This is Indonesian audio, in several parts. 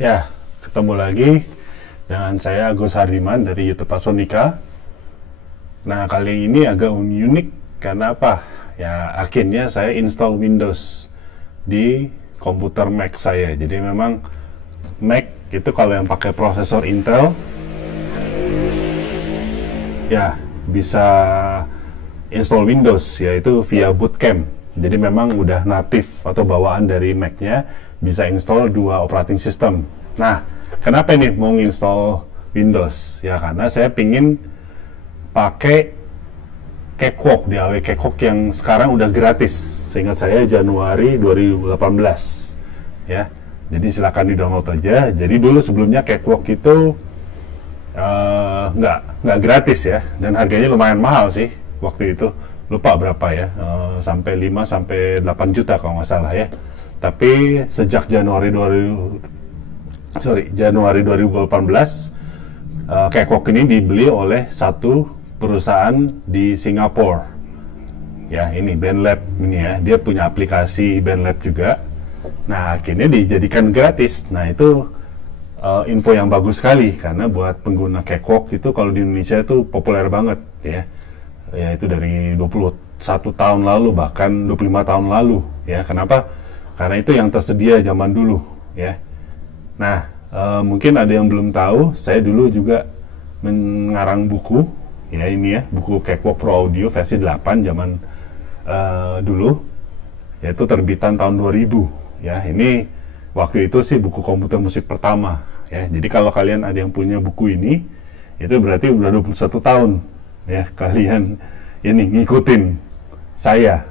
Ya, ketemu lagi dengan saya Agus Hardiman dari YouTube Pasonika. Nah, kali ini agak unik karena apa? Ya, akhirnya saya install Windows di komputer Mac saya. Jadi memang Mac itu kalau yang pakai prosesor Intel, ya bisa install Windows, yaitu via bootcamp. Jadi memang udah natif atau bawaan dari Mac-nya bisa install dua operating system. Nah, kenapa ini mau install Windows? Ya karena saya pingin pakai Cakewalk, DAW Cakewalk yang sekarang udah gratis. Seingat saya Januari 2018. Ya, jadi silakan di-download aja. Jadi dulu sebelumnya Cakewalk itu nggak gratis ya, dan harganya lumayan mahal sih waktu itu. Lupa berapa ya, sampai 5 sampai 8 juta kalau nggak salah ya. Tapi sejak Januari 2018 Cakewalk ini dibeli oleh satu perusahaan di Singapura. Ya, ini BandLab ini ya, dia punya aplikasi BandLab juga. Nah, akhirnya dijadikan gratis. Nah, itu info yang bagus sekali karena buat pengguna Cakewalk itu kalau di Indonesia itu populer banget ya. Ya itu dari 21 tahun lalu bahkan 25 tahun lalu ya. Kenapa? Karena itu yang tersedia zaman dulu ya. Nah, mungkin ada yang belum tahu, saya dulu juga mengarang buku ya, ini ya, buku Cakewalk Pro Audio versi 8 zaman dulu, yaitu terbitan tahun 2000 ya. Ini waktu itu sih buku komputer musik pertama ya. Jadi kalau kalian ada yang punya buku ini, itu berarti udah 21 tahun ya kalian ini ngikutin saya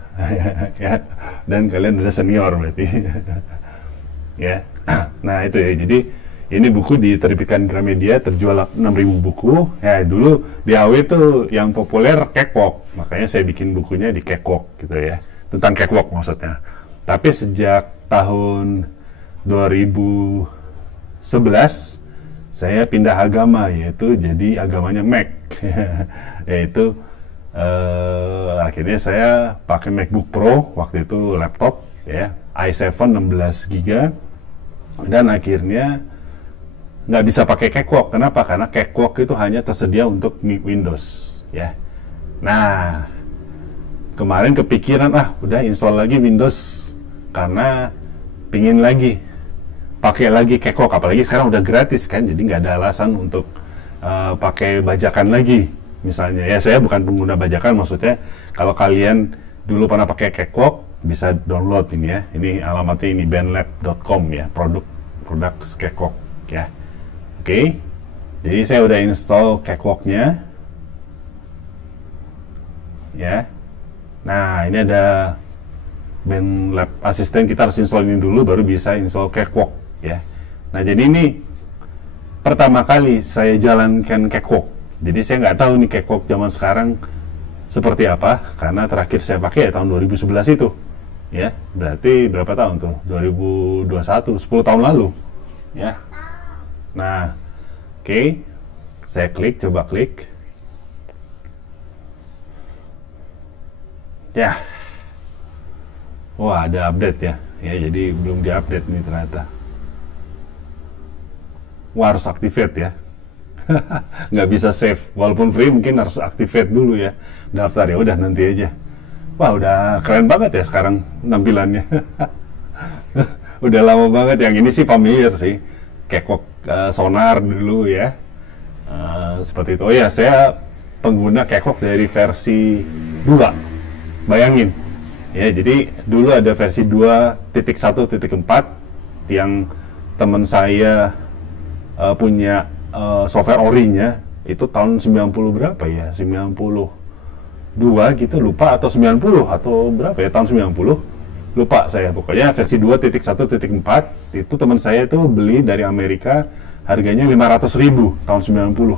ya, dan kalian udah senior berarti ya. Nah itu ya, jadi ini buku diterbitkan Gramedia, terjual 6.000 buku ya. Dulu di AW itu yang populer Cakewalk, makanya saya bikin bukunya di Cakewalk gitu ya, tentang Cakewalk maksudnya. Tapi sejak tahun 2011 saya pindah agama, yaitu jadi agamanya Mac yaitu akhirnya saya pakai MacBook Pro, waktu itu laptop ya, i7 16 GB, dan akhirnya nggak bisa pakai Cakewalk. Kenapa? Karena Cakewalk itu hanya tersedia untuk Windows ya. Nah, kemarin kepikiran udah install lagi Windows karena pingin lagi pakai lagi Cakewalk, apalagi sekarang udah gratis kan, jadi nggak ada alasan untuk pakai bajakan lagi misalnya ya. Saya bukan pengguna bajakan, maksudnya kalau kalian dulu pernah pakai Cakewalk bisa download ini ya, ini alamatnya ini bandlab.com ya, produk Cakewalk ya. Oke, jadi saya udah install Cakewalknya ya. Nah, ini ada BandLab Assistant, kita harus install ini dulu baru bisa install Cakewalk ya. Nah, jadi ini pertama kali saya jalankan Cakewalk, jadi saya nggak tahu nih Cakewalk zaman sekarang seperti apa, karena terakhir saya pakai ya tahun 2011 itu ya. Berarti berapa tahun tuh? 2021, 10 tahun lalu ya. Nah, oke, saya coba klik ya. Wah, ada update ya. Ya, jadi belum diupdate nih ternyata. Wah, harus activate ya. Nggak bisa save, walaupun free mungkin harus activate dulu ya, daftar. Ya udah, nanti aja. Wah, udah keren banget ya sekarang tampilannya. Udah lama banget. Yang ini sih familiar sih, Cakewalk Sonar dulu ya, seperti itu. Oh ya, saya pengguna Cakewalk dari versi 2, bayangin ya. Jadi dulu ada versi 2.1.4 yang teman saya punya software orinya itu tahun 90 berapa ya, 92 gitu, lupa, atau 90 atau berapa ya, tahun 90 lupa saya. Pokoknya versi 2.1.4 itu teman saya itu beli dari Amerika, harganya 500.000 tahun 90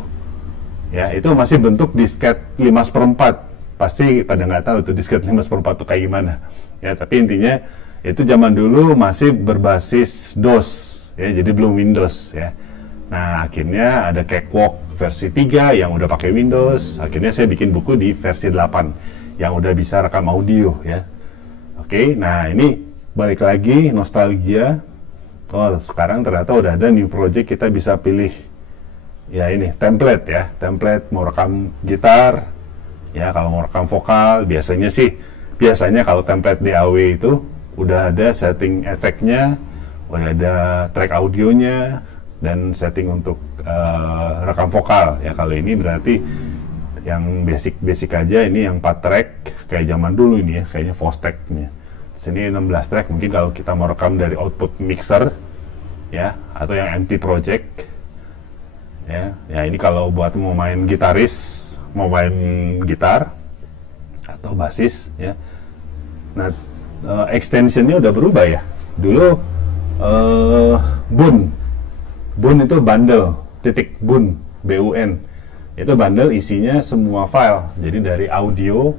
ya. Itu masih bentuk disket 5/4, pasti pada nggak tahu tuh disket 5/4 itu kayak gimana ya. Tapi intinya itu zaman dulu masih berbasis DOS ya, jadi belum Windows ya. Nah, akhirnya ada Cakewalk versi 3 yang udah pakai Windows. Akhirnya saya bikin buku di versi 8 yang udah bisa rekam audio ya. Oke, nah ini balik lagi nostalgia oh sekarang ternyata udah ada new project, kita bisa pilih ya ini template ya, template mau rekam gitar ya, kalau mau rekam vokal biasanya kalau template DAW itu udah ada setting efeknya, udah ada track audionya dan setting untuk rekam vokal ya. Kalau ini berarti yang basic aja, ini yang 4 track kayak zaman dulu ini ya, kayaknya Fostex-nya. Sini 16 track, mungkin kalau kita mau rekam dari output mixer ya, atau yang empty project ya. Ya ini kalau buat mau main gitaris, mau main gitar atau basis ya. Nah, extensionnya udah berubah ya. Dulu Bun itu bundle, .bun, BUN. Itu bundle isinya semua file. Jadi dari audio,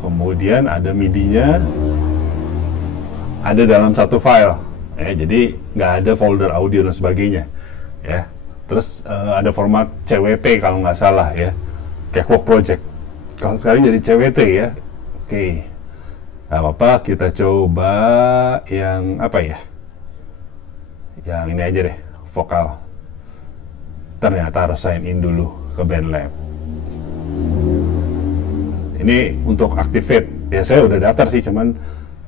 kemudian ada MIDI-nya, ada dalam satu file. Jadi nggak ada folder audio dan sebagainya. Ya. Terus ada format CWP kalau nggak salah ya, Cakewalk Project. Kalau sekarang jadi CWT ya. Oke. Nggak apa-apa, kita coba yang apa ya? Yang ini aja deh, vokal. Ternyata harus sign in dulu ke BandLab. Ini untuk activate, ya saya udah daftar sih, cuman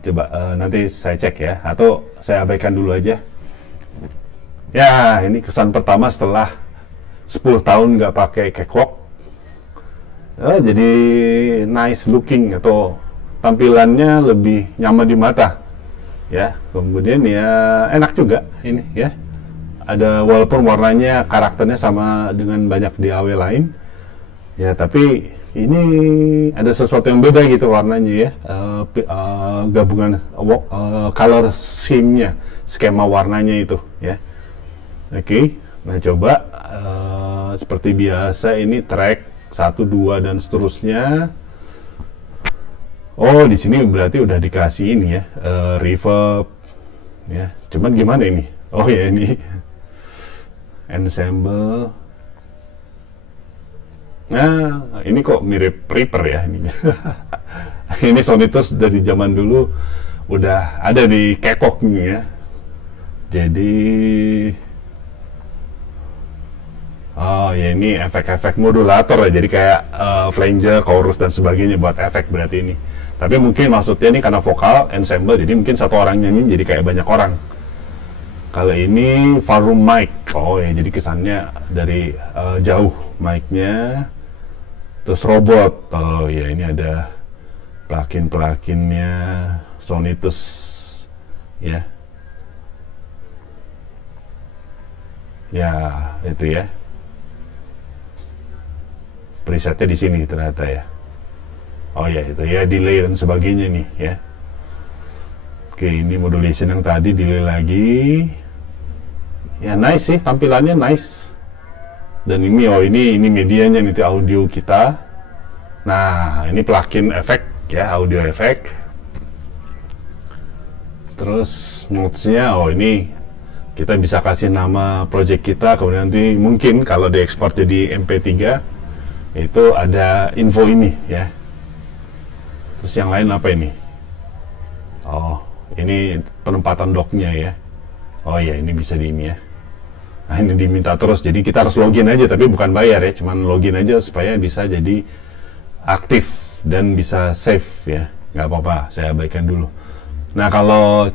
coba nanti saya cek ya, atau saya abaikan dulu aja. Ya, ini kesan pertama setelah 10 tahun nggak pakai Cakewalk. Jadi nice looking, atau tampilannya lebih nyaman di mata. Ya, kemudian ya enak juga ini ya. Ada, walaupun warnanya karakternya sama dengan banyak DAW lain ya, tapi ini ada sesuatu yang beda gitu warnanya ya. Gabungan color scheme-nya, skema warnanya itu ya. Oke, nah coba seperti biasa ini track 1, 2 dan seterusnya. Oh, di sini berarti udah dikasih ini ya, reverb ya. Cuman gimana ini? Oh ya, ini ensemble. Nah, ini kok mirip Reaper ya ini. Ini Sonitus dari zaman dulu udah ada di Cakewalk nih ya. Jadi oh ya, ini efek-efek modulator ya, jadi kayak flanger, chorus dan sebagainya buat efek berarti ini. Tapi mungkin maksudnya ini karena vokal ensemble, jadi mungkin satu orang nyanyi jadi kayak banyak orang. Kalau ini Varum mic, oh ya, jadi kesannya dari jauh mic-nya. Terus robot, oh ya, ini ada plugin-pluginnya Sonitus ya. Ya, itu ya. Presetnya di sini ternyata ya. Oh ya, itu ya, delay dan sebagainya nih ya. Oke, ini modulation yang tadi delay lagi. Ya nice sih, tampilannya nice. Dan ini, oh ini medianya nih, audio kita. Nah, ini plugin efek ya, audio efek. Terus notes-nya, oh ini kita bisa kasih nama project kita, kemudian nanti mungkin kalau diekspor jadi MP3 itu ada info ini ya. Terus yang lain apa ini? Oh, ini penempatan docknya ya. Oh ya, ini bisa di ini ya. Nah, ini diminta terus, jadi kita harus login aja, tapi bukan bayar ya, cuman login aja supaya bisa jadi aktif dan bisa save ya. Nggak apa-apa, saya abaikan dulu. Nah, kalau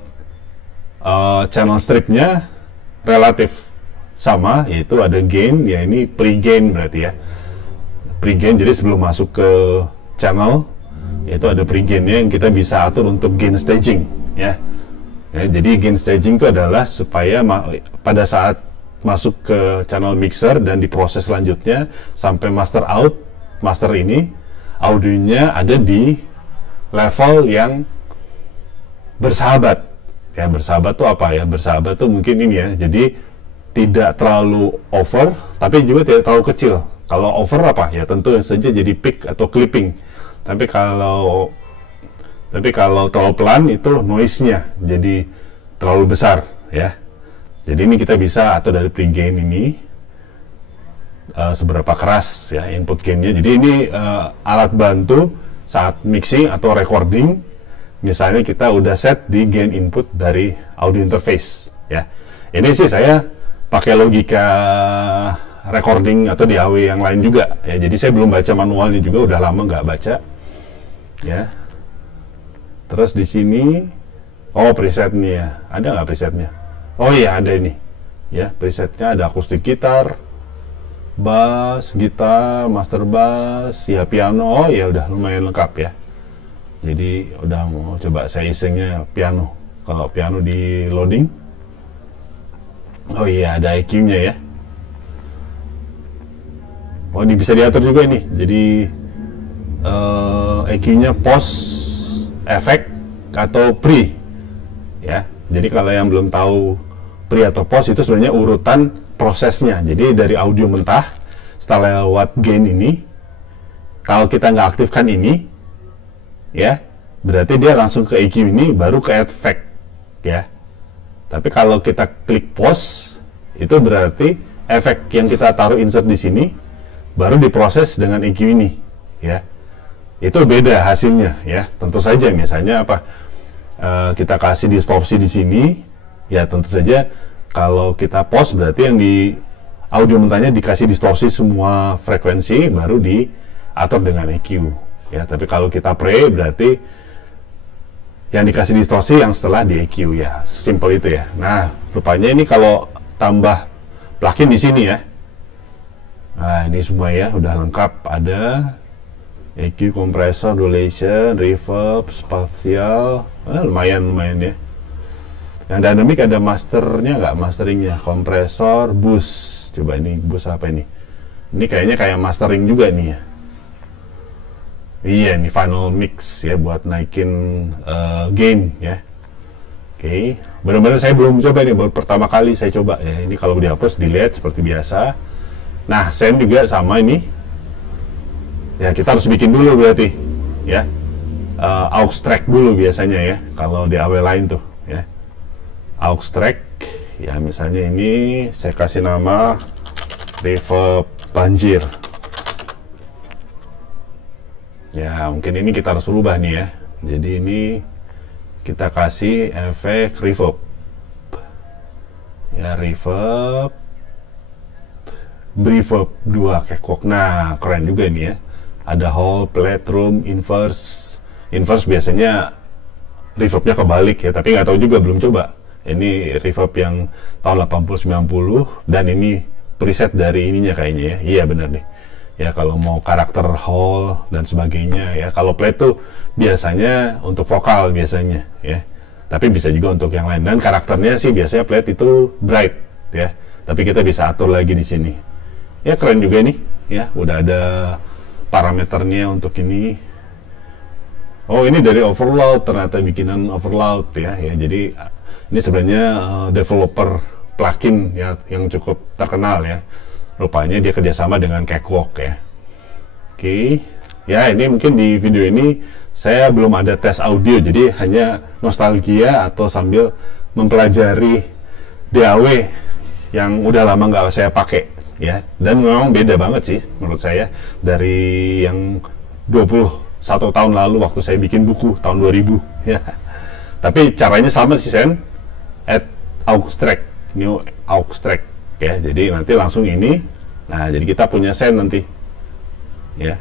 channel stripnya relatif sama, yaitu ada gain, ya ini pre-gain berarti ya. Pre-gain, jadi sebelum masuk ke channel itu ada pre-gainnya yang kita bisa atur untuk gain staging ya. Jadi gain staging itu adalah supaya pada saat masuk ke channel mixer dan diproses selanjutnya sampai master out, master ini audionya ada di level yang bersahabat ya. Bersahabat tuh apa ya? Bersahabat tuh mungkin ini ya, jadi tidak terlalu over tapi juga tidak terlalu kecil. Kalau over apa ya, tentu saja jadi peak atau clipping. Tapi kalau terlalu pelan itu noise-nya jadi terlalu besar ya. Jadi ini kita bisa atur dari pre-gain ini seberapa keras ya input gain-nya. Jadi ini alat bantu saat mixing atau recording misalnya kita udah set di gain input dari audio interface ya. Ini sih saya pakai logika recording atau DAW yang lain juga ya. Jadi saya belum baca manualnya juga, udah lama nggak baca ya. Terus di sini, oh presetnya ya, ada nggak presetnya? Oh iya ada ini ya, presetnya ada akustik gitar, bass, gitar, master bass, ya piano. Oh ya udah lumayan lengkap ya. Jadi udah mau coba saya isengnya piano. Kalau piano di loading, oh iya ada EQ-nya ya. Oh ini bisa diatur juga nih. Jadi EQ-nya post, efek atau pre ya. Jadi kalau yang belum tahu pre atau post itu sebenarnya urutan prosesnya. Jadi dari audio mentah setelah lewat gain ini, kalau kita nggak aktifkan ini ya, berarti dia langsung ke EQ ini baru ke efek ya. Tapi kalau kita klik pause, itu berarti efek yang kita taruh insert di sini baru diproses dengan EQ ini ya. Itu beda hasilnya ya. Tentu saja misalnya apa, kita kasih distorsi di sini ya, tentu saja kalau kita pause berarti yang di audio mentahnya dikasih distorsi semua frekuensi baru diatur dengan EQ ya. Tapi kalau kita pre berarti yang dikasih distorsi yang setelah di EQ ya. Simple itu ya. Nah rupanya ini kalau tambah plugin di sini ya. Nah ini semua ya udah lengkap, ada EQ, kompresor, modulation, reverb, spatial, lumayan ya. Yang dynamic ada masternya nggak, masteringnya, kompresor, boost. Coba ini boost apa ini? Ini kayaknya kayak mastering juga nih ya. Iya ini final mix ya buat naikin gain ya. Oke, benar-benar saya belum coba ini, baru pertama kali saya coba ya. Ini kalau dihapus dilihat seperti biasa. Nah, send juga sama ini. Ya, kita harus bikin dulu berarti ya. Aux track dulu biasanya ya, kalau di AW lain tuh ya. Aux track ya, misalnya ini saya kasih nama reverb banjir. Ya, mungkin ini kita harus rubah nih ya. Jadi ini kita kasih efek reverb. Ya, reverb reverb 2 cakewalk. Nah, keren juga ini ya. Ada hall, playroom, inverse. Inverse biasanya reverbnya kebalik ya, tapi nggak tahu juga, belum coba. Ini reverb yang tahun 80-90 dan ini preset dari ininya kayaknya ya. Iya benar nih. Ya kalau mau karakter hall dan sebagainya ya. Kalau play tuh biasanya untuk vokal biasanya ya. Tapi bisa juga untuk yang lain, dan karakternya sih biasanya play itu bright ya. Tapi kita bisa atur lagi di sini. Ya keren juga nih ya, udah ada parameternya untuk ini. Oh ini dari Overloud, ternyata bikinan Overloud ya. Ya jadi ini sebenarnya developer plugin ya yang cukup terkenal ya. Rupanya dia kerjasama dengan Cakewalk ya. Oke, ya ini mungkin di video ini saya belum ada tes audio, jadi hanya nostalgia atau sambil mempelajari DAW yang udah lama nggak saya pakai ya. Dan memang beda banget sih menurut saya dari yang 21 tahun lalu waktu saya bikin buku tahun 2000 ya. Tapi caranya sama sih, Sen. Add aux track, new aux track ya. Jadi nanti langsung ini. Nah, jadi kita punya send nanti. Ya.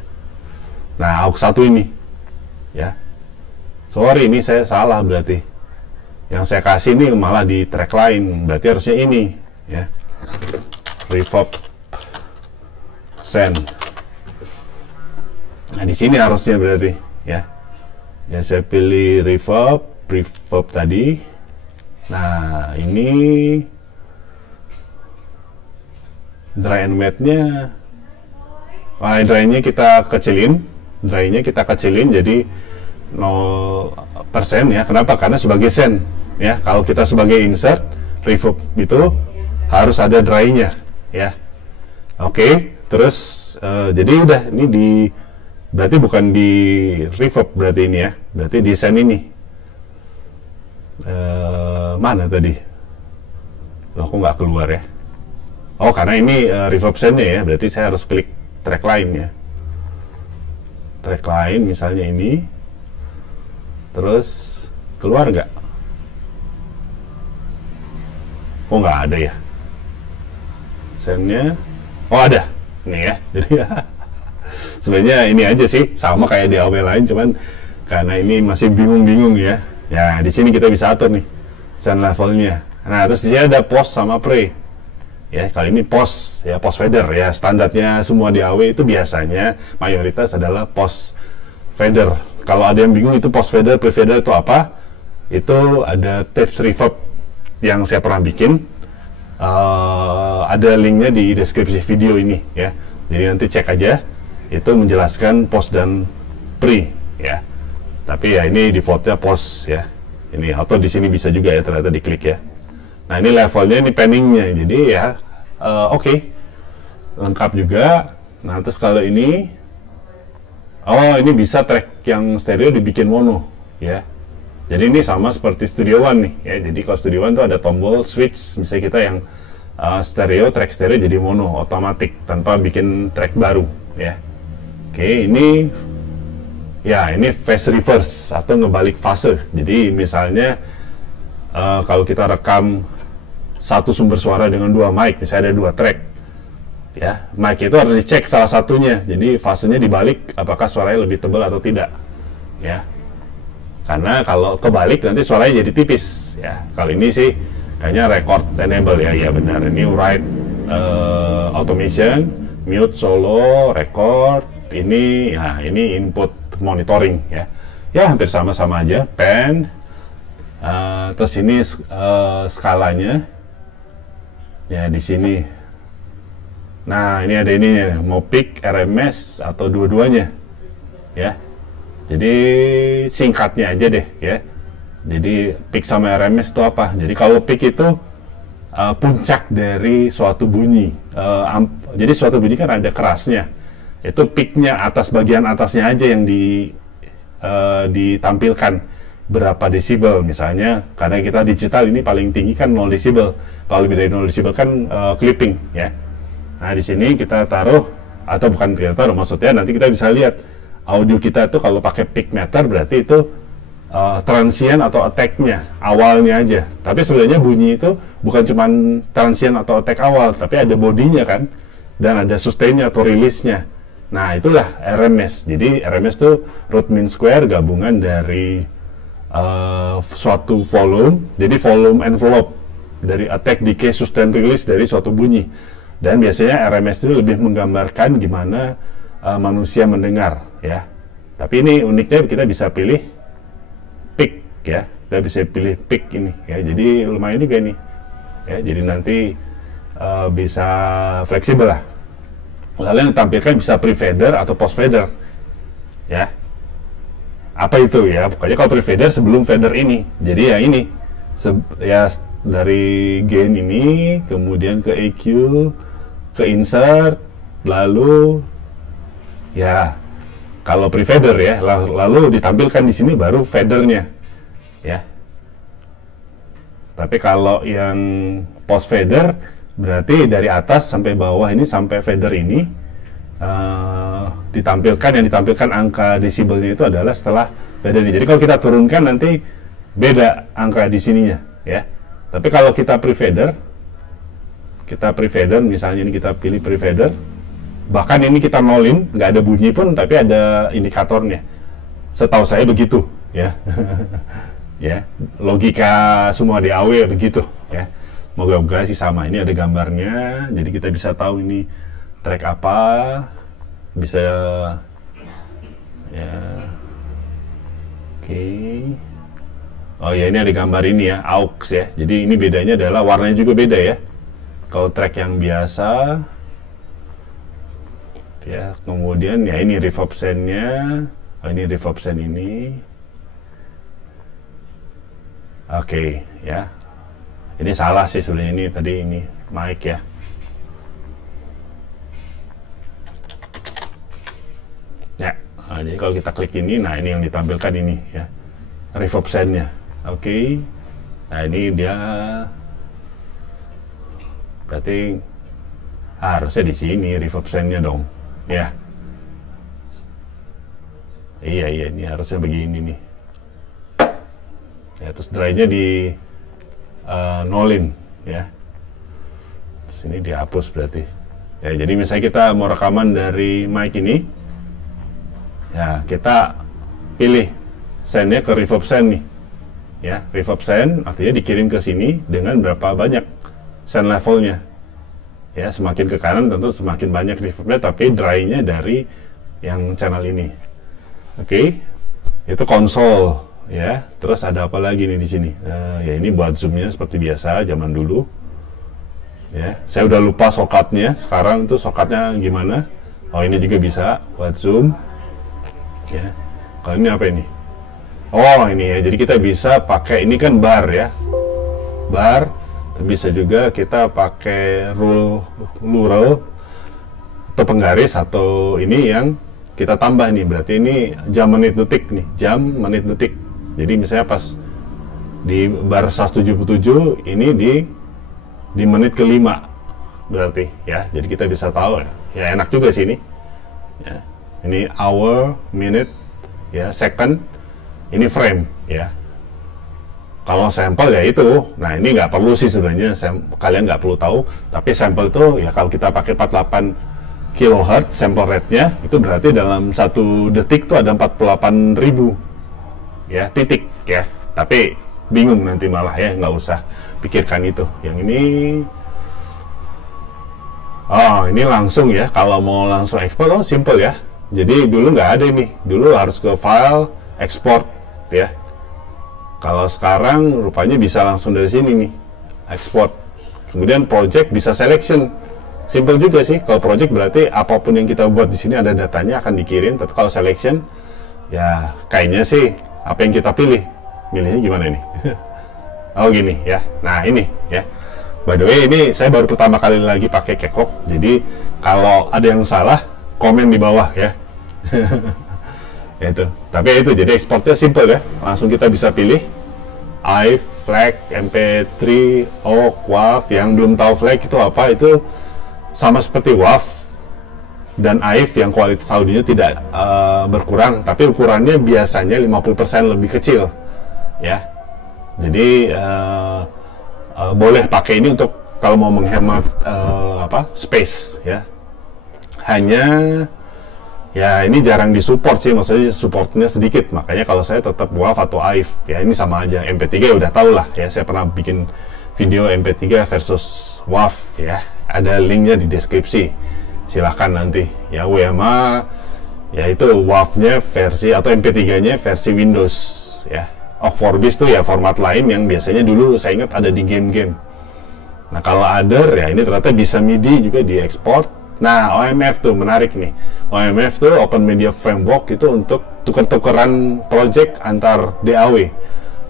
Nah, aux 1 ini. Ya. Sorry, ini saya salah berarti. Yang saya kasih ini malah di track lain. Berarti harusnya ini, ya. Reverb send. Nah, di sini harusnya berarti, ya. Ya, saya pilih reverb tadi. Nah, ini dry and wet-nya, dry-nya kita kecilin, jadi 0% ya. Kenapa? Karena sebagai send ya. Kalau kita sebagai insert reverb itu harus ada dry-nya ya. Oke, terus jadi udah ini berarti bukan di reverb berarti ini ya. Berarti di send ini. Mana tadi? Loh, kok nggak keluar ya? Oh, karena ini reverb send-nya ya, berarti saya harus klik track lain ya. Track lain misalnya ini. Terus keluar nggak? Oh, nggak ada ya. Soundnya, oh ada. Nih ya. Jadi ya, sebenarnya ini aja sih, sama kayak di AW lain, cuman karena ini masih bingung-bingung ya. Ya, di sini kita bisa atur nih sound levelnya. Nah, terus di sini ada post sama pre. Ya, kali ini post ya, post fader ya. Standarnya semua di AW itu biasanya mayoritas adalah post fader. Kalau ada yang bingung itu post fader, pre fader itu apa? Itu ada tapes reverb yang saya pernah bikin. Ada linknya di deskripsi video ini ya. Jadi nanti cek aja. Itu menjelaskan post dan pre ya. Tapi ya ini defaultnya post ya. Ini atau di sini bisa juga ya, ternyata diklik ya. Nah, ini levelnya, ini panningnya. Jadi ya oke. Lengkap juga. Nah, terus kalau ini, oh ini bisa track yang stereo dibikin mono ya. Jadi ini sama seperti Studio One nih ya. Jadi kalau Studio One tuh ada tombol switch, misalnya kita yang stereo, track stereo jadi mono otomatis tanpa bikin track baru ya. Oke, ini ya, ini phase reverse atau ngebalik fase. Jadi misalnya kalau kita rekam satu sumber suara dengan dua mic, misalnya ada dua track ya, mic itu harus dicek salah satunya. Jadi fasenya dibalik, apakah suaranya lebih tebal atau tidak ya. Karena kalau kebalik nanti suaranya jadi tipis ya. Kali ini sih kayaknya record enable ya. Iya benar, ini write automation, mute solo, record. Ini ya, ini input monitoring ya. Ya hampir sama-sama aja. Pen, terus ini skalanya ya di sini. Nah, ini ada ininya, mau pick, RMS atau dua-duanya ya. Jadi singkatnya aja deh ya. Jadi pick sama RMS itu apa? Jadi kalau pick itu puncak dari suatu bunyi. Jadi suatu bunyi kan ada kerasnya. Itu picknya, atas bagian atasnya aja yang ditampilkan berapa desibel misalnya. Karena kita digital ini paling tinggi kan 0 desibel. Kalau lebih dari 0 desibel kan clipping ya. Nah, di sini kita taruh, atau bukan kita taruh, maksudnya nanti kita bisa lihat audio kita itu kalau pakai peak meter berarti itu transient atau attack-nya awalnya aja. Tapi sebenarnya bunyi itu bukan cuma transient atau attack awal, tapi ada bodinya kan, dan ada sustain-nya atau release-nya. Nah, itulah RMS. Jadi RMS itu root mean square, gabungan dari suatu volume. Jadi volume envelope dari attack, decay, sustain, release dari suatu bunyi. Dan biasanya RMS itu lebih menggambarkan gimana manusia mendengar ya. Tapi ini uniknya kita bisa pilih peak ya. Kita bisa pilih peak ini ya. Jadi lumayan juga nih ya. Jadi nanti bisa fleksibel lah. Lalu yang ditampilkan bisa pre-fader atau post-fader ya. Apa itu ya? Pokoknya kalau pre-fader sebelum fader ini. Jadi ya ini ya, dari gain ini kemudian ke EQ, ke insert, lalu ya kalau pre-fader ya, lalu ditampilkan di sini baru fadernya ya. Tapi kalau yang post-fader berarti dari atas sampai bawah ini, sampai fader ini yang ditampilkan angka desibelnya itu adalah setelah fader ini. Jadi kalau kita turunkan nanti beda angka di sininya ya. Tapi kalau kita pre-fader, misalnya ini kita pilih pre-fader, bahkan ini kita nolin, nggak ada bunyi pun tapi ada indikatornya. Setahu saya begitu ya. Ya, logika semua di AW begitu ya. Moga-moga sih sama. Ini ada gambarnya, jadi kita bisa tahu ini track apa, bisa ya. Oke. Oh ya, ini ada gambar ini ya, aux ya. Jadi ini bedanya adalah warnanya juga beda ya. Kalau track yang biasa ya, kemudian ya ini reverb send-nya. Oh, ini reverb send ini. Oke ya. Ini salah sih sebenarnya, ini tadi ini mic ya. Ya, nah, jadi kalau kita klik ini, nah ini yang ditampilkan ini ya, reverb send-nya. Oke. Nah ini dia, berarti harusnya di sini reverb send-nya dong ya. Iya ini harusnya begini nih. Ya, terus dry-nya di nolin ya. Terus ini dihapus berarti. Ya, jadi misalnya kita mau rekaman dari mic ini, ya kita pilih send-nya ke reverb send nih. Ya, reverb send artinya dikirim ke sini dengan berapa banyak send levelnya. Ya, semakin ke kanan tentu semakin banyak reverbnya, tapi dry-nya dari yang channel ini. Oke, itu konsol ya. Terus ada apa lagi nih di sini? Ya ini buat zoomnya seperti biasa zaman dulu. Ya, saya udah lupa sokatnya. Sekarang itu sokatnya gimana? Oh, ini juga bisa buat zoom. Ya, kalau ini apa ini? Oh, ini ya. Jadi kita bisa pakai, ini kan bar ya, bar. Bisa juga kita pakai rule atau penggaris, atau ini yang kita tambah nih, berarti ini jam menit detik nih, jam menit detik. Jadi misalnya pas di bar 177 ini di menit ke-5 berarti ya. Jadi kita bisa tahu ya. Ya enak juga sih ini. Ya. Ini hour, minute, ya, second, ini frame ya. Kalau sampel ya itu, nah ini nggak perlu sih sebenarnya, kalian nggak perlu tahu. Tapi sampel itu ya kalau kita pakai 48 kHz sampel rate-nya, itu berarti dalam 1 detik tuh ada 48.000 ya titik ya. Tapi bingung nanti malah ya, nggak usah pikirkan itu. Yang ini, oh ini langsung ya, kalau mau langsung ekspor, oh simple ya. Jadi dulu nggak ada ini, dulu harus ke file, export ya. Kalau sekarang rupanya bisa langsung dari sini nih, export. Kemudian project bisa selection. Simple juga sih. Kalau project berarti apapun yang kita buat di sini ada datanya akan dikirim. Tapi kalau selection, ya kayaknya sih apa yang kita pilih. Milihnya gimana nih? Oh gini ya. Nah ini ya. By the way, ini saya baru pertama kali lagi pakai Cakewalk. Jadi kalau ada yang salah, komen di bawah ya. Ya itu, tapi itu jadi ekspornya simple ya, langsung kita bisa pilih AIF, FLAC, MP3, OGG, WAV. Yang belum tahu FLAC itu apa, itu sama seperti WAV dan AIF yang kualitas audionya tidak berkurang, tapi ukurannya biasanya 50% lebih kecil ya. Jadi boleh pakai ini untuk kalau mau menghemat space ya. Hanya ya ini jarang disupport sih, maksudnya supportnya sedikit, makanya kalau saya tetap WAV atau AIF ya, ini sama aja. MP3 udah tau lah ya, saya pernah bikin video MP3 versus WAV ya, ada linknya di deskripsi, silahkan nanti ya. WMA ya itu WAV-nya versi atau MP3 nya versi Windows ya. OGG tuh ya format lain yang biasanya dulu saya ingat ada di game-game. Nah kalau Other ya ini ternyata bisa MIDI juga diekspor. Nah, OMF tuh menarik nih. OMF tuh Open Media Framework, itu untuk tuker-tukeran project antar DAW.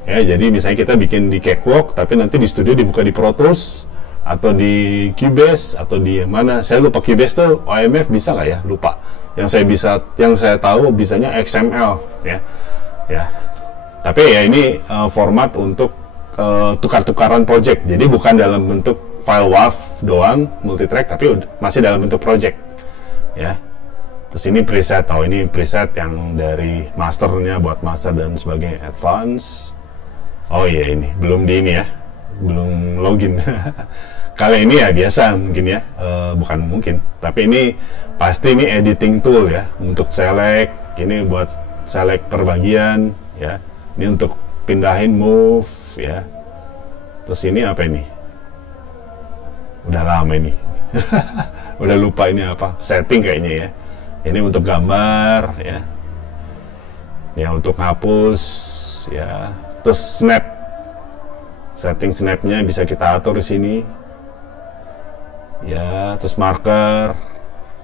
Ya, jadi misalnya kita bikin di Cakewalk, tapi nanti di studio dibuka di Pro Tools atau di Cubase atau di mana. Saya lupa Cubase tuh OMF bisa nggak ya? Lupa. Yang saya tahu bisanya XML ya. Ya. Tapi ya ini format untuk tukar-tukaran project. Jadi bukan dalam bentuk file WAV doang multitrack, tapi masih dalam bentuk project ya. Terus ini preset, ini preset yang dari masternya buat master dan sebagai advance. Oh iya, ini belum di ini ya, belum login. Kali ini ya biasa mungkin ya, bukan mungkin, tapi ini pasti ini editing tool ya untuk select. Ini buat select per bagian ya. Ini untuk pindahin move ya. Terus ini apa ini? Udah lama ini. Udah lupa ini apa, setting kayaknya ya. Ini untuk gambar ya. Ya untuk hapus ya. Terus snap. Setting snapnya bisa kita atur di sini. Ya, terus marker.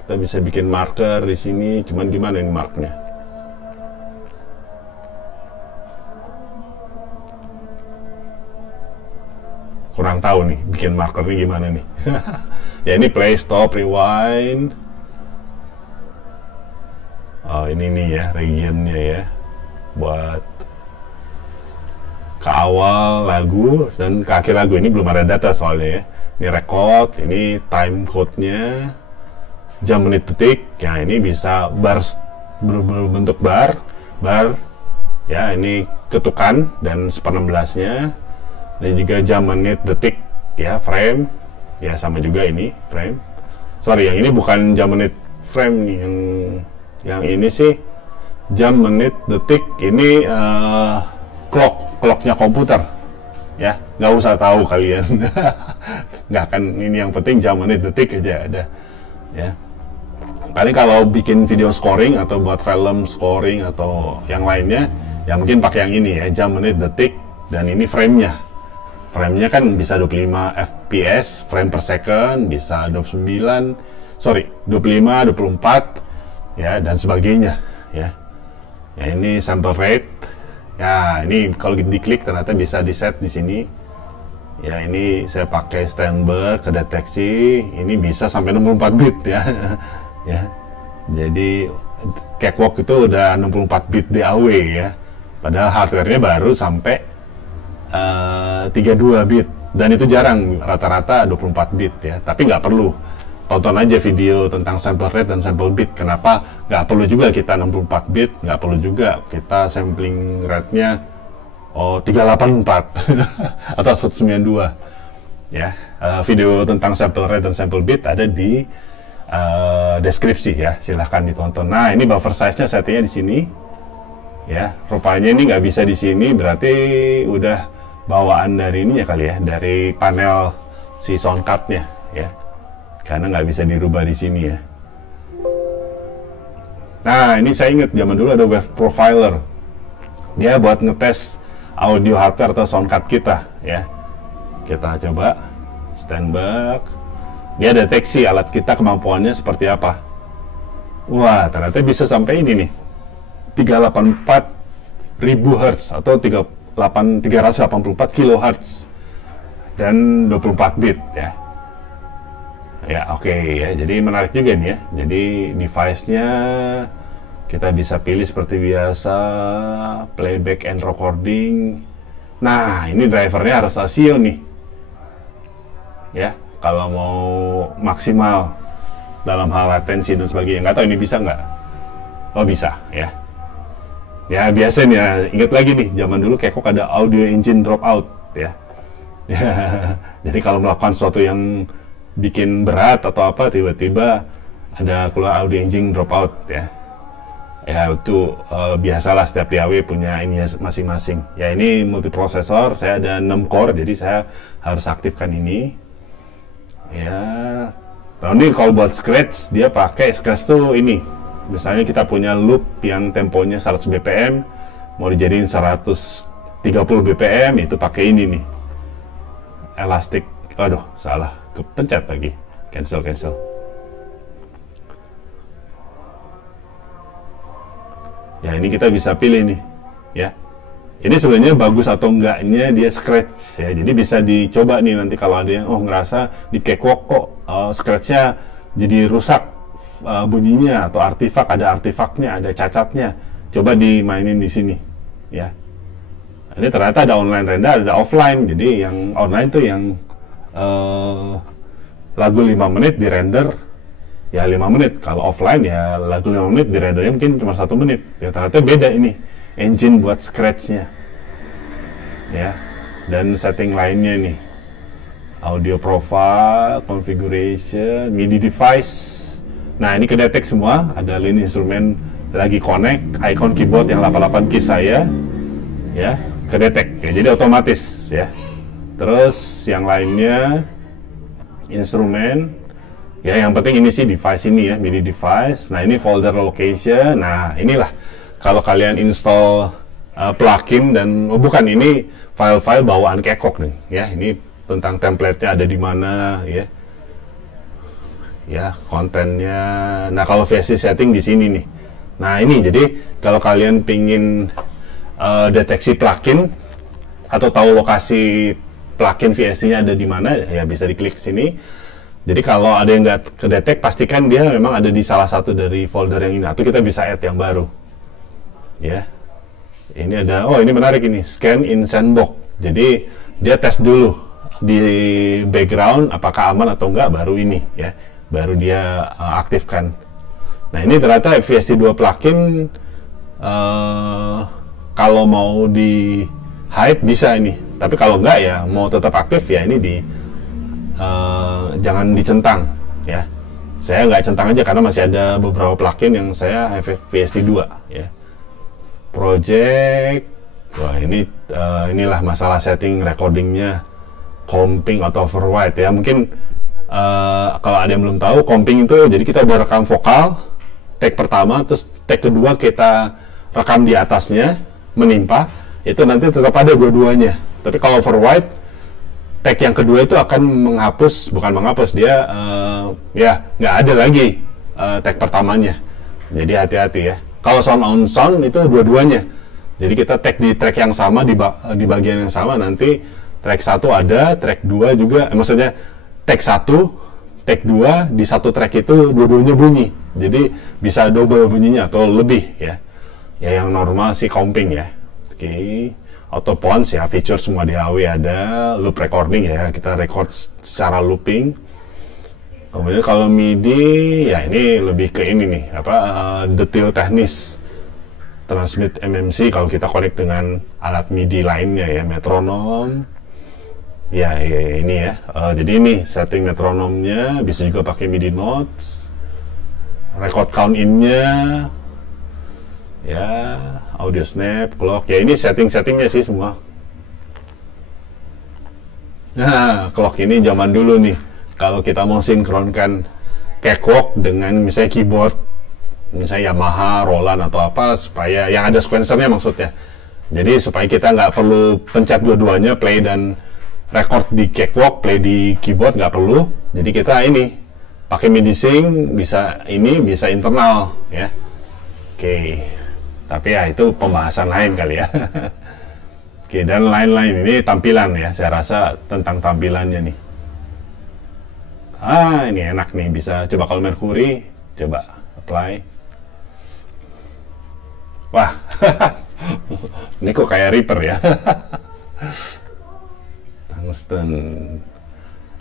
Kita bisa bikin marker di sini. Cuman gimana ini marknya? Kurang tahu nih bikin markernya gimana nih. Ya ini play, stop, rewind. Oh ini nih ya regionnya ya, buat ke awal lagu dan ke akhir lagu. Ini belum ada data soalnya ya. Ini record, ini time code-nya, jam, menit, detik. Ya ini bisa bar, berbentuk bar ya. Ini ketukan dan 1/16-nya, dan juga jam, menit, detik, ya, frame, ya sama juga ini frame. Sorry, yang ini bukan jam, menit, frame nih, yang ini sih jam, menit, detik. Ini clocknya komputer, ya, nggak usah tahu kalian. Nggak akan, ini yang penting jam, menit, detik aja ada, ya. Paling kalau bikin video scoring atau buat film scoring atau yang lainnya, ya mungkin pakai yang ini ya, jam, menit, detik, dan ini frame-nya. Frame-nya kan bisa 25 fps, frame per second, bisa 25, 24, ya, dan sebagainya, ya. Ya, ini sample rate. Ya, ini kalau diklik ternyata bisa di set di sini. Ya, ini saya pakai Steinberg kedeteksi, ini bisa sampai 64 bit ya. Ya, jadi Cakewalk itu udah 64 bit DAW ya, padahal hardware-nya baru sampai 32 bit, dan itu jarang, rata-rata 24 bit ya. Tapi nggak perlu, tonton aja video tentang sample rate dan sample bit. Kenapa nggak perlu juga kita 64 bit, nggak perlu juga kita sampling rate-nya 384 atau 192 ya. Video tentang sample rate dan sample bit ada di deskripsi ya, silahkan ditonton. Nah, ini buffer size-nya settingnya di sini ya. Rupanya ini nggak bisa di sini, berarti udah bawaan dari ini ya kali ya, dari panel si soundcard-nya ya, karena nggak bisa dirubah di sini ya. Nah, ini saya ingat zaman dulu ada Wave Profiler, dia buat ngetes audio hardware atau soundcard kita ya. Kita coba Steinberg, dia deteksi alat kita kemampuannya seperti apa. Wah, ternyata bisa sampai ini nih, 384.000 Hz atau 384 kHz dan 24 bit ya. Ya, oke ya. Jadi menarik juga nih ya. Jadi device-nya kita bisa pilih seperti biasa, playback and recording. Nah, ini drivernya harus ASIO nih. Ya, kalau mau maksimal dalam hal latensi dan sebagainya. Nggak tahu ini bisa nggak? Oh, bisa ya. Ya, biasa nih ya. Ingat lagi nih, zaman dulu Cakewalk ada audio engine dropout ya. Jadi kalau melakukan sesuatu yang bikin berat atau apa, tiba-tiba ada keluar audio engine dropout ya. Ya, itu biasalah, setiap DAW punya ininya masing-masing. Ya, ini multiprosesor, saya ada 6 core, jadi saya harus aktifkan ini. Ya, ini kalau buat scratch, dia pakai scratch tuh ini. Misalnya kita punya loop yang temponya 100 bpm, mau dijadiin 130 bpm, itu pakai ini nih, elastic. Aduh, salah, kepencet lagi, cancel. Ya, ini kita bisa pilih nih ya. Ini sebenarnya bagus atau enggaknya dia scratch ya. Jadi bisa dicoba nih nanti kalau ada yang ngerasa di Cakewalk kok scratch-nya jadi rusak bunyinya, atau ada artifaknya, ada cacatnya. Coba dimainin di sini ya. Ini ternyata ada online render, ada offline. Jadi yang online tuh yang lagu 5 menit di render ya 5 menit. Kalau offline ya lagu 5 menit di rendernya mungkin cuma 1 menit. Ya ternyata beda ini engine buat scratch-nya ya. Dan setting lainnya nih, audio profile, configuration, MIDI device. Nah, ini kedetek semua, ada line instrumen lagi connect, icon keyboard yang 88 keys saya ya, kedetek ya, jadi otomatis ya. Terus yang lainnya instrumen ya, yang penting ini sih device ini ya, MIDI device. Nah, ini folder location. Nah, inilah kalau kalian install plugin dan bukan, ini file-file bawaan Cakewalk nih ya. Ini tentang template-nya ada di mana ya. Ya, kontennya. Nah, kalau VSC setting di sini nih. Nah, ini jadi kalau kalian pingin deteksi plugin atau tahu lokasi plugin VSC-nya ada di mana, ya bisa diklik sini. Jadi kalau ada yang nggak kedetek, pastikan dia memang ada di salah satu dari folder yang ini, atau kita bisa add yang baru. Ya, ini ada, ini menarik ini, scan in sandbox. Jadi dia tes dulu di background apakah aman atau enggak, baru ini ya, baru dia aktifkan. Nah, ini ternyata VSC 2 plugin kalau mau di hide bisa ini, tapi kalau enggak ya mau tetap aktif ya ini di jangan dicentang ya. Saya nggak centang aja karena masih ada beberapa plugin yang saya VST 2 ya. Project, wah ini inilah masalah setting recordingnya, comping atau override ya. Mungkin kalau ada yang belum tahu, comping itu jadi kita udah rekam vokal take pertama, terus take kedua kita rekam di atasnya menimpa, itu nanti tetap ada dua-duanya. Tapi kalau override, tag yang kedua itu akan bukan menghapus, dia ya nggak ada lagi tag pertamanya. Jadi hati-hati ya. Kalau sound on sound itu dua-duanya. Jadi kita tag di track yang sama di bagian yang sama, nanti track 1 ada, track 2 juga, maksudnya tag 1, tag 2 di satu track itu dua-duanya bunyi. Jadi bisa double bunyinya atau lebih ya. Ya yang normal sih comping ya. Oke. Auto pons ya, feature semua di AW ada, loop recording ya, kita record secara looping. Kemudian kalau MIDI ya ini lebih ke ini nih, detail teknis, transmit MMC kalau kita connect dengan alat MIDI lainnya ya, metronom. Ya ini ya, jadi ini setting metronomnya, bisa juga pakai MIDI notes, record count in-nya, ya audio snap, clock, ya ini setting-settingnya sih semua. Nah, clock ini zaman dulu nih, kalau kita mau sinkronkan clock dengan misalnya keyboard, misalnya Yamaha, Roland atau apa, supaya yang ada sequencernya maksudnya. Jadi supaya kita nggak perlu pencet dua-duanya, play dan record di clock, play di keyboard nggak perlu. Jadi kita ini pakai MIDI sync, bisa ini, bisa internal ya. Oke. Tapi ya itu pembahasan lain kali ya. Oke, dan lain-lain ini tampilan ya. Saya rasa tentang tampilannya nih. Ini enak nih, bisa coba kalau Mercury, coba apply. Wah, ini kok kayak Reaper ya. Tungsten.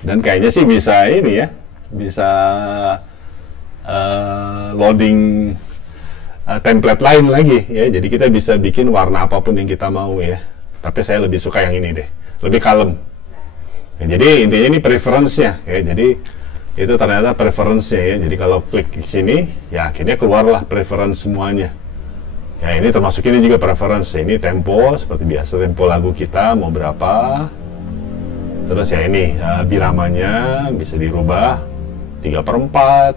Dan kayaknya sih bisa ini ya, bisa loading template lain lagi ya, jadi kita bisa bikin warna apapun yang kita mau ya. Tapi saya lebih suka yang ini deh, lebih kalem ya. Jadi intinya ini preference-nya ya, jadi itu ternyata preference-nya ya. Jadi kalau klik di sini ya akhirnya keluarlah preference semuanya ya. Ini termasuk ini juga preference, ini tempo seperti biasa, tempo lagu kita mau berapa. Terus ya ini biramanya bisa dirubah 3/4,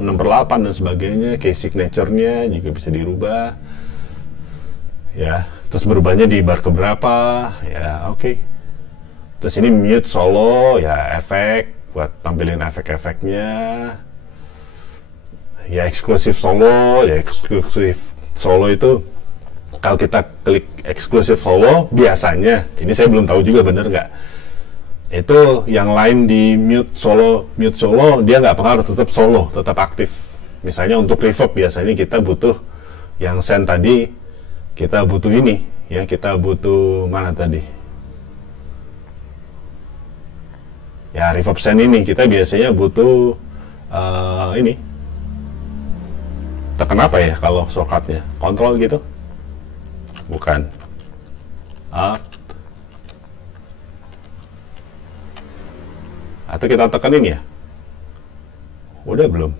6/8 dan sebagainya. Case signature-nya juga bisa dirubah ya. Terus berubahnya di bar keberapa ya. Oke. Terus ini mute solo ya, efek buat tampilin efek-efeknya ya. Eksklusif solo ya, eksklusif solo itu kalau kita klik eksklusif solo biasanya, ini saya belum tahu juga bener nggak, itu yang lain di mute solo dia nggak pengaruh, tetap solo, tetap aktif. Misalnya untuk reverb biasanya kita butuh yang send tadi, kita butuh ini ya, kita butuh mana tadi ya, reverb send ini kita biasanya butuh ini, tekan apa ya kalau shortcutnya, kontrol gitu, bukan atau kita tekanin ya, udah belum?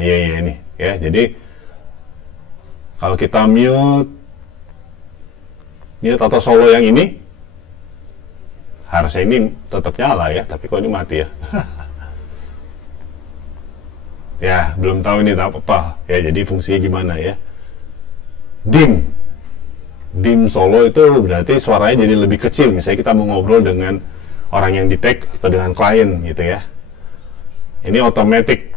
Iya ini ya. Jadi kalau kita mute atau solo yang ini harusnya ini tetap nyala ya, tapi kok ini mati ya. Ya belum tahu ini apa ya, jadi fungsinya gimana ya. Dim solo itu berarti suaranya jadi lebih kecil, misalnya kita mau ngobrol dengan orang yang di tag atau dengan klien gitu ya. Ini automatic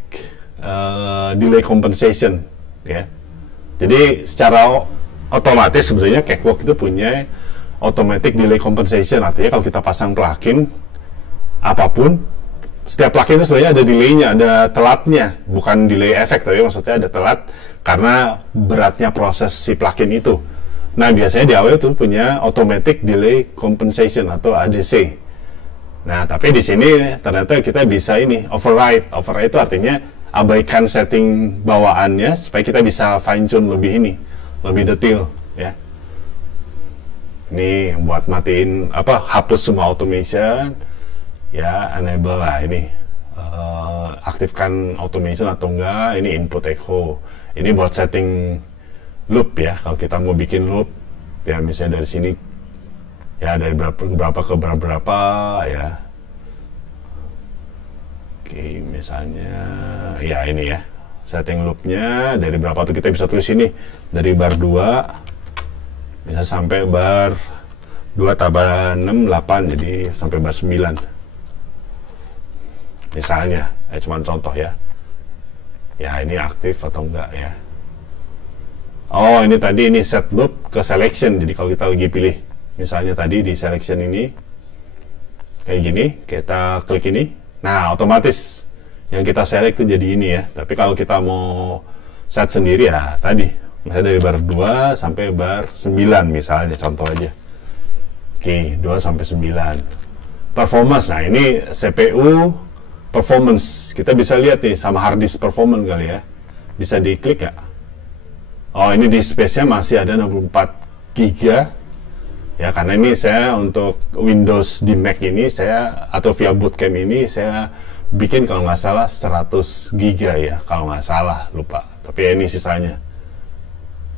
delay compensation ya. Jadi secara otomatis sebenarnya Cakewalk itu punya automatic delay compensation. Artinya kalau kita pasang plugin apapun, setiap plugin itu sebenarnya ada delaynya, ada telatnya, bukan delay efek, tapi maksudnya ada telat karena beratnya proses si plugin itu. Nah biasanya di awal itu punya automatic delay compensation atau ADC. Nah tapi di sini ternyata kita bisa ini override itu artinya abaikan setting bawaannya supaya kita bisa fine tune lebih lebih detail ya. Ini buat matiin hapus semua automation ya, enable lah ini, aktifkan automation atau enggak. Ini input echo, ini buat setting loop ya, kalau kita mau bikin loop ya, misalnya dari sini ya, dari berapa ke berapa ya. Oke, misalnya ya ini ya, setting loopnya dari berapa tuh, kita bisa tulis ini dari bar 2 bisa sampai bar 2 tambah 6, 8, jadi sampai bar 9 misalnya, cuma contoh ya. Ya ini aktif atau enggak ya. Oh ini tadi ini set loop ke selection, jadi kalau kita lagi pilih misalnya tadi di selection ini kayak gini, kita klik ini, nah otomatis yang kita select itu jadi ini ya. Tapi kalau kita mau set sendiri ya tadi misalnya dari bar 2 sampai bar 9 misalnya, contoh aja. Oke, 2 sampai 9. Performance, nah ini CPU performance. Kita bisa lihat nih sama hard disk performance kali ya. Bisa diklik ya. Oh, ini di space-nya masih ada 64 GB. Ya, karena ini saya untuk Windows di Mac ini saya, atau via bootcamp ini saya bikin kalau nggak salah 100 GB ya, kalau nggak salah, lupa. Tapi ya, ini sisanya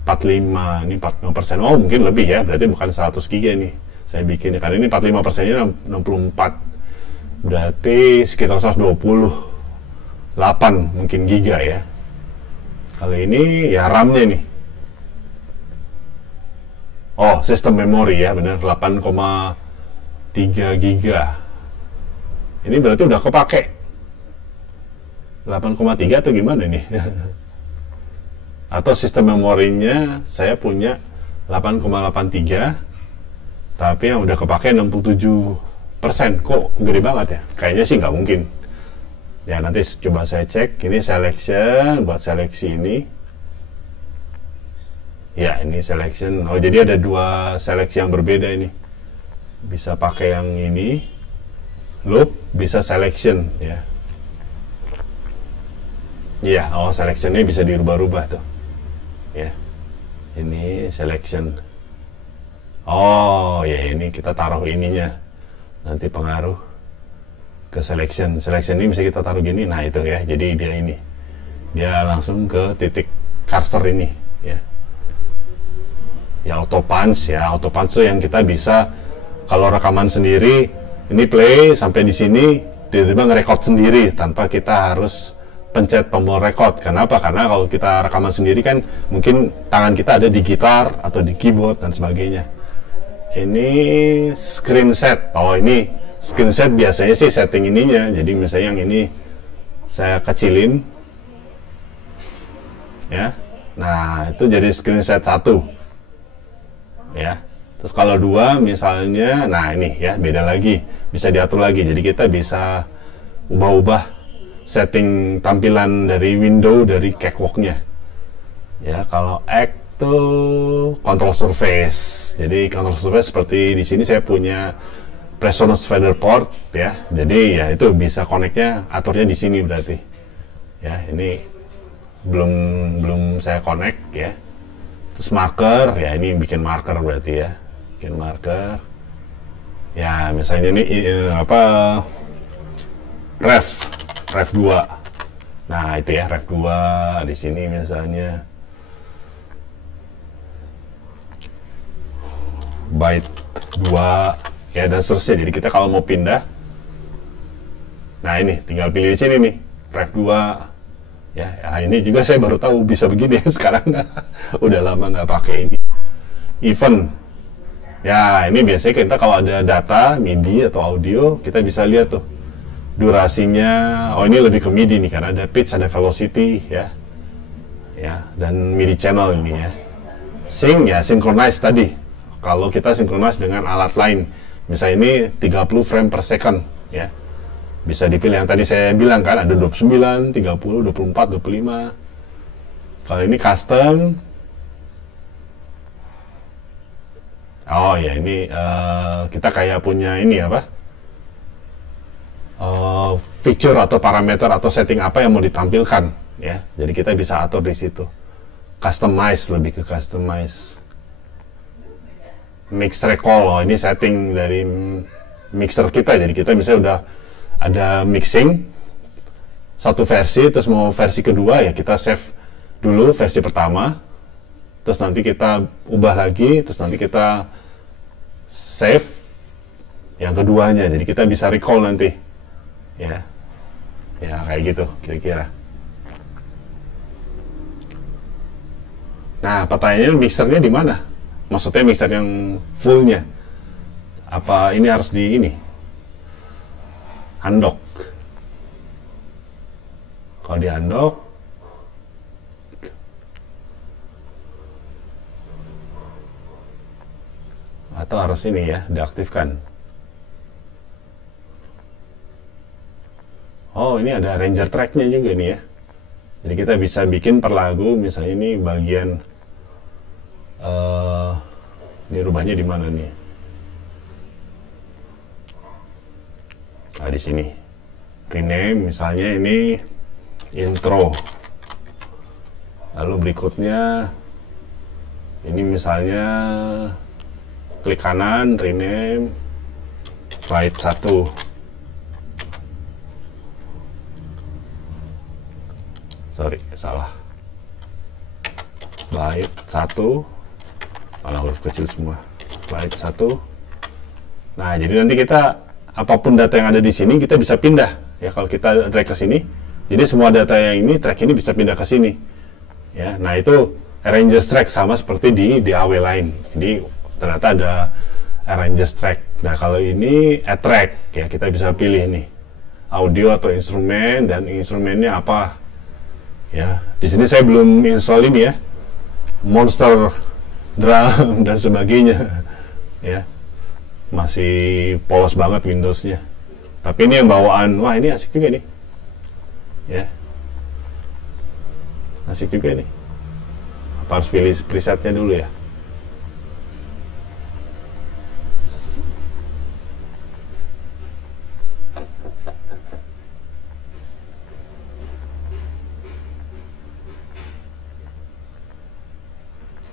45, ini 45%. Oh mungkin lebih ya, berarti bukan 100 GB nih saya bikin, karena ini 45%-nya 64, berarti sekitar 128 mungkin giga ya. Kalau ini ya RAM-nya nih, oh sistem memori ya, benar 8,3 giga. Ini berarti udah kepake 8,3 atau gimana nih? Atau sistem memorinya saya punya 8,83 tapi yang udah kepake 67%. Kok gede banget ya? Kayaknya sih nggak mungkin ya, nanti coba saya cek. Ini selection, buat seleksi ini ya, ini selection. Oh jadi ada dua seleksi yang berbeda ini, bisa pakai yang ini loop, bisa selection ya. Iya, oh selectionnya bisa dirubah-rubah tuh ya. Ini selection. Oh ya, ini kita taruh ininya, nanti pengaruh ke selection. Selection ini bisa kita taruh gini, nah itu ya. Jadi dia ini, dia langsung ke titik cursor ini ya. Ya auto punch ya, auto punch tuh yang kita bisa kalau rekaman sendiri, ini play sampai di sini tiba-tiba ngerekord sendiri tanpa kita harus pencet tombol record. Kenapa? Karena kalau kita rekaman sendiri kan mungkin tangan kita ada di gitar atau di keyboard dan sebagainya. Ini screen set. Oh ini screen set biasanya sih setting ininya. Jadi misalnya yang ini saya kecilin ya. Nah itu jadi screen set 1 ya. Terus kalau 2 misalnya, nah ini ya beda lagi, bisa diatur lagi. Jadi kita bisa ubah-ubah setting tampilan dari window, dari cakewalk-nya ya. Kalau X tuh control surface. Jadi control surface seperti di sini saya punya Presonus Fader Port ya. Jadi ya itu bisa connect-nya, aturnya di sini berarti. Ya, ini belum saya connect ya. Terus marker, ya ini bikin marker berarti ya. Bikin marker. Ya, misalnya ini ref 2. Nah, itu ya ref 2 di sini misalnya. Byte 2 ya, dan seterusnya. Jadi kita kalau mau pindah, nah ini tinggal pilih di sini nih ref 2 ya. Ini juga saya baru tahu bisa begini sekarang. Udah lama nggak pakai ini. Event ya, ini biasanya kita kalau ada data MIDI atau audio, kita bisa lihat tuh durasinya. Oh ini lebih ke MIDI nih, karena ada pitch, ada velocity ya, dan MIDI channel ini ya. Sync ya, synchronize tadi. Kalau kita sinkronis dengan alat lain, misalnya ini 30 frame per second ya, bisa dipilih yang tadi saya bilang kan, ada 29, 30, 24, 25. Kalau ini custom, oh ya ini kita kayak punya ini apa, feature atau parameter atau setting apa yang mau ditampilkan ya. Jadi kita bisa atur di situ. customize, lebih ke customize. Mix recall, oh ini setting dari mixer kita, jadi kita misalnya udah ada mixing satu versi, terus mau versi kedua ya kita save dulu versi pertama, terus nanti kita ubah lagi, terus nanti kita save yang keduanya, jadi kita bisa recall nanti ya kayak gitu kira-kira. Nah pertanyaannya mixernya di mana? Maksudnya mixer yang fullnya? Apa ini harus di ini? Undock. Kalau di undock, atau harus ini ya, diaktifkan. Oh ini ada Ranger tracknya juga nih ya. Jadi kita bisa bikin per lagu, misalnya ini bagian ini rubahnya di mana nih? Nah, di sini. Rename misalnya ini intro. Lalu berikutnya ini misalnya klik kanan, rename bait 1. Sorry, salah. Bait 1. Malah huruf kecil semua. Bait 1. Nah, jadi nanti kita apapun data yang ada di sini kita bisa pindah ya kalau kita drag ke sini. Jadi semua data yang ini track ini bisa pindah ke sini. Ya, nah itu arranges track sama seperti di DAW lain. Jadi ternyata ada arranges track. Nah, kalau ini add track ya kita bisa pilih nih audio atau instrumen dan instrumennya apa. Ya, di sini saya belum install ini ya. Monster drum dan sebagainya. Ya. Masih polos banget Windows-nya. Tapi ini yang bawaan, wah ini asik juga nih. Ya. Asik juga nih. Apa harus pilih presetnya dulu ya?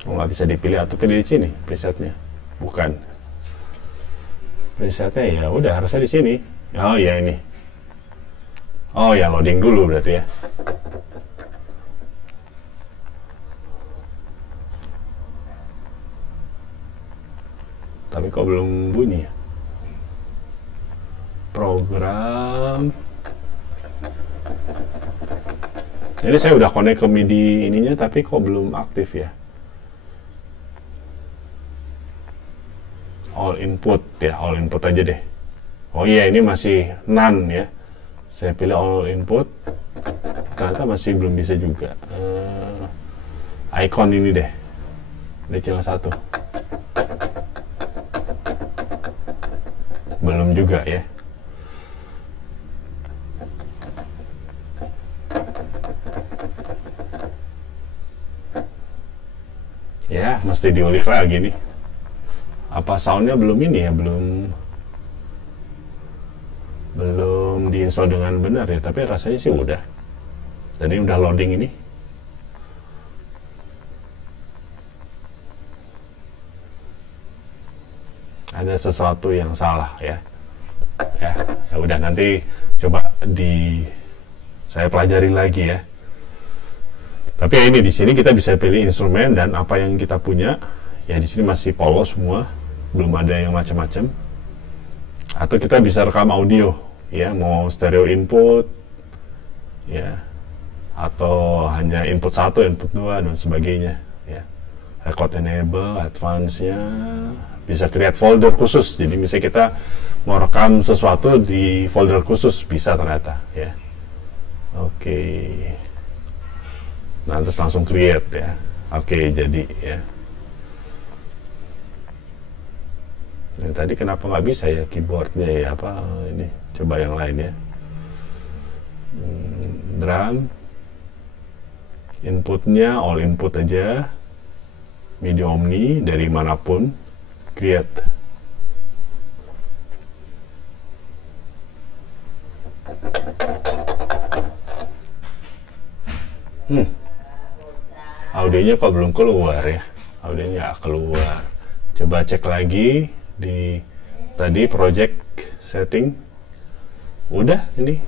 Oh, nggak bisa dipilih atau pilih di sini presetnya? Bukan. Presetnya ya udah harusnya di sini. Oh ya ini. Oh ya loading dulu berarti ya. Tapi kok belum bunyi ya? Program. Jadi saya udah connect ke MIDI ininya tapi kok belum aktif ya? All input ya, all input aja deh. Oh iya ini masih none ya. Saya pilih all input. Ternyata masih belum bisa juga. Icon ini deh. Decil 1. Belum juga ya. Ya, mesti diulik lagi nih. Apa soundnya belum ini ya, belum diinstal dengan benar ya, tapi rasanya sih udah. Dan ini udah loading ini. Ada sesuatu yang salah ya. Ya udah nanti coba saya pelajari lagi ya. Tapi ya ini di sini kita bisa pilih instrumen dan apa yang kita punya. Ya di sini masih polos semua. Belum ada yang macam-macam. Atau kita bisa rekam audio ya, mau stereo input ya, atau hanya input 1, input 2 dan sebagainya ya. Record enable, advance-nya bisa create folder khusus. Jadi misalnya kita mau rekam sesuatu di folder khusus bisa ternyata ya. Oke. Nah, terus langsung create ya. Oke, jadi ya. Nah, tadi kenapa nggak bisa ya keyboardnya ya, apa ini, coba yang lain ya. Drum inputnya all input aja, MIDI Omni dari manapun, create. audionya kok belum keluar ya, audionya nggak keluar. Coba cek lagi di tadi project setting. Udah ini.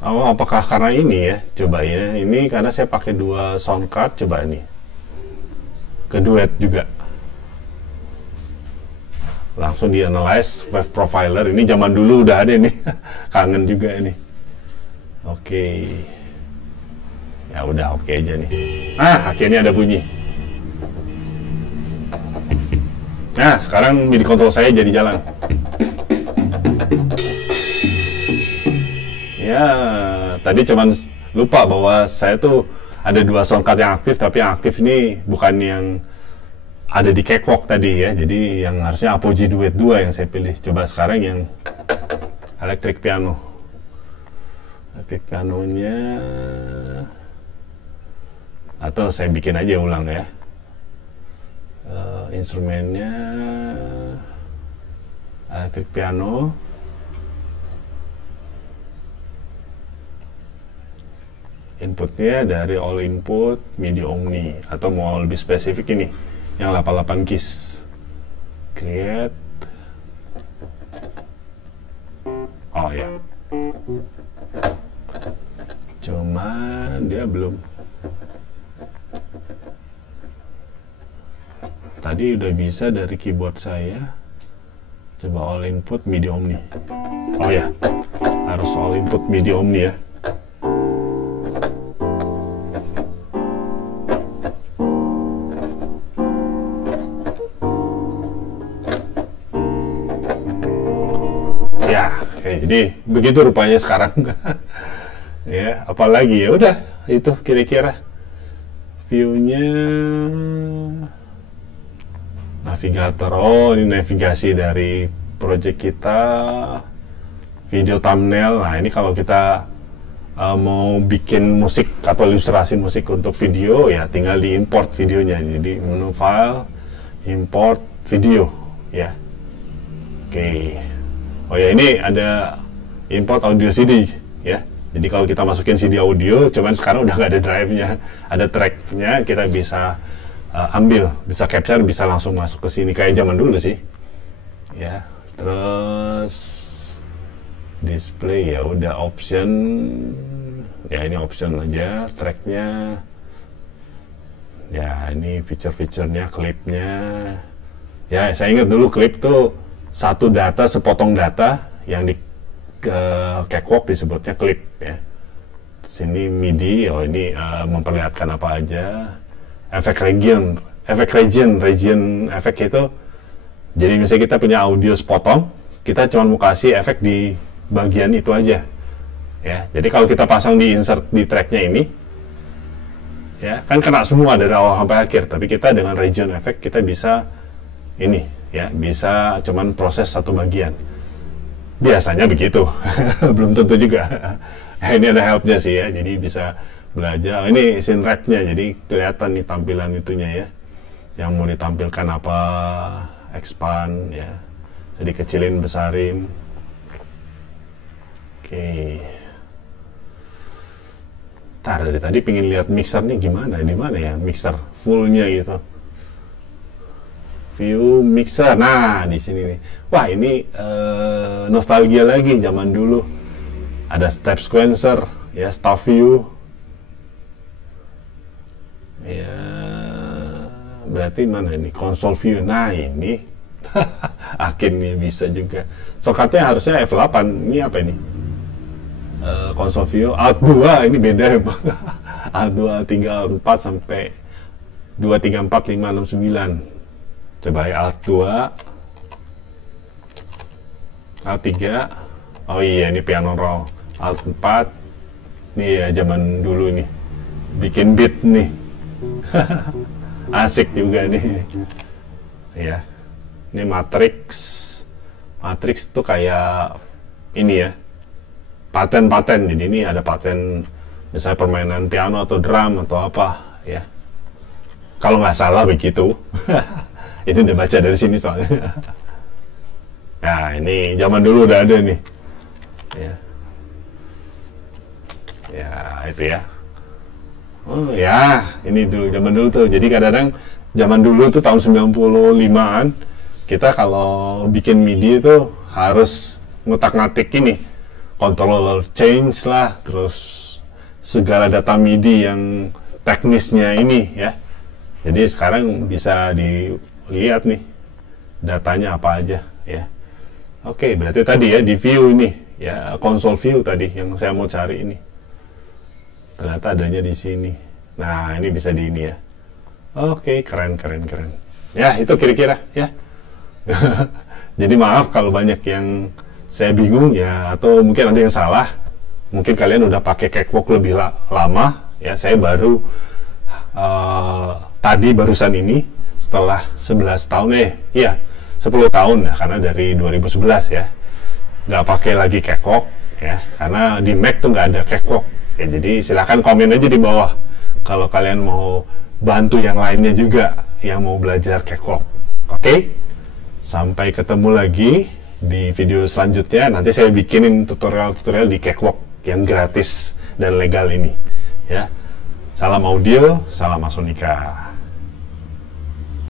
Oh, apakah karena ini ya? Coba ya, ini karena saya pakai 2 sound card. Coba ini keduet juga, langsung di analyze wave profiler. Ini zaman dulu udah ada nih. Kangen juga ini. Oke. Ya udah, oke aja nih. Akhirnya ada bunyi. Nah, sekarang MIDI control saya jadi jalan. Ya, tadi cuman lupa bahwa saya tuh ada 2 sound card yang aktif, tapi yang aktif ini bukan yang ada di Cakewalk tadi ya. Jadi yang harusnya Apogee Duet 2 yang saya pilih. Coba sekarang yang electric piano. Electric pianonya, atau saya bikin aja ulang ya. Instrumennya electric piano. Inputnya dari all input MIDI Omni, atau mau lebih spesifik ini yang 88 keys. Create. Oh ya, cuman dia belum. Tadi udah bisa dari keyboard saya. Coba all input MIDI Omni. Oh ya, harus all input MIDI Omni ya. Ya, jadi begitu rupanya sekarang. Ya, apalagi ya udah itu kira-kira view-nya. Navigator, oh ini navigasi dari project kita, video thumbnail. Nah ini kalau kita mau bikin musik atau ilustrasi musik untuk video ya, tinggal di import videonya. Jadi menu file, import video ya. Oke. Oh ya, ini ada import audio CD ya. Jadi kalau kita masukin CD audio, cuman sekarang udah nggak ada drive-nya, ada track-nya, kita bisa ambil, bisa capture, bisa langsung masuk ke sini kayak zaman dulu sih ya. Terus display ya udah option ya, ini option aja. Tracknya ya, ini feature-featurenya, klipnya ya. Saya ingat dulu klip tuh satu data, sepotong data, yang di Cakewalk disebutnya klip ya. Sini MIDI, oh ini memperlihatkan apa aja. Efek region efek itu, jadi misalnya kita punya audio sepotong, kita cuma mau kasih efek di bagian itu aja ya. Jadi kalau kita pasang di insert di tracknya ini ya, kan kena semua dari awal sampai akhir, tapi kita dengan region efek kita bisa ini ya, bisa cuman proses satu bagian. Biasanya begitu. Belum tentu juga. Ini ada helpnya sih ya, jadi bisa belajar. Ini scene wrap-nya, jadi kelihatan nih tampilan itunya ya, yang mau ditampilkan apa, expand ya, bisa dikecilin, besarin. Oke. Dari tadi pingin lihat mixer nih gimana, di mana ya mixer fullnya gitu. View mixer, nah di sini nih. Wah ini nostalgia lagi zaman dulu. Ada step sequencer ya, staff view. Ya, berarti mana ini console view. Nah ini akhirnya bisa juga. Sokatnya harusnya F8. Ini apa ini? Console view Alt 2, ini beda ya Bang. Alt 2, Alt 3, Alt 4 sampai 2, 3, 4, 5, 6, 9. Coba ya, Alt 2, Alt 3. Oh iya, ini piano roll. Alt 4. Nih ya, zaman dulu nih. Bikin beat nih. Asik juga nih. Ya. Ini Matrix. Matrix tuh kayak ini ya, paten-paten. Jadi ini ada paten misalnya permainan piano atau drum atau apa ya. Kalau nggak salah begitu. Ini udah baca dari sini soalnya. Nah ini zaman dulu udah ada nih. Ya. Ya itu ya. Oh ya, ini dulu zaman dulu tuh. Jadi kadang-kadang zaman dulu tuh tahun 95-an kita kalau bikin MIDI itu harus ngutak-ngatik ini controller change lah, terus segala data MIDI yang teknisnya ini ya. Jadi sekarang bisa dilihat nih datanya apa aja ya. Oke, berarti tadi ya di view ini ya, console view tadi yang saya mau cari ini. Ternyata adanya di sini. Nah, ini bisa di ini ya. Oke, keren. Ya, itu kira-kira ya. Jadi maaf kalau banyak yang saya bingung ya, atau mungkin ada yang salah. Mungkin kalian udah pakai Cakewalk lebih lama ya. Saya baru tadi barusan ini setelah 11 tahun 10 tahun ya, karena dari 2011 ya nggak pakai lagi Cakewalk ya, karena di Mac tuh nggak ada Cakewalk ya. Jadi silahkan komen aja di bawah kalau kalian mau bantu yang lainnya juga yang mau belajar Cakewalk. Oke? Sampai ketemu lagi di video selanjutnya. Nanti saya bikinin tutorial-tutorial di Cakewalk yang gratis dan legal ini ya. Salam audio, salam Masonika.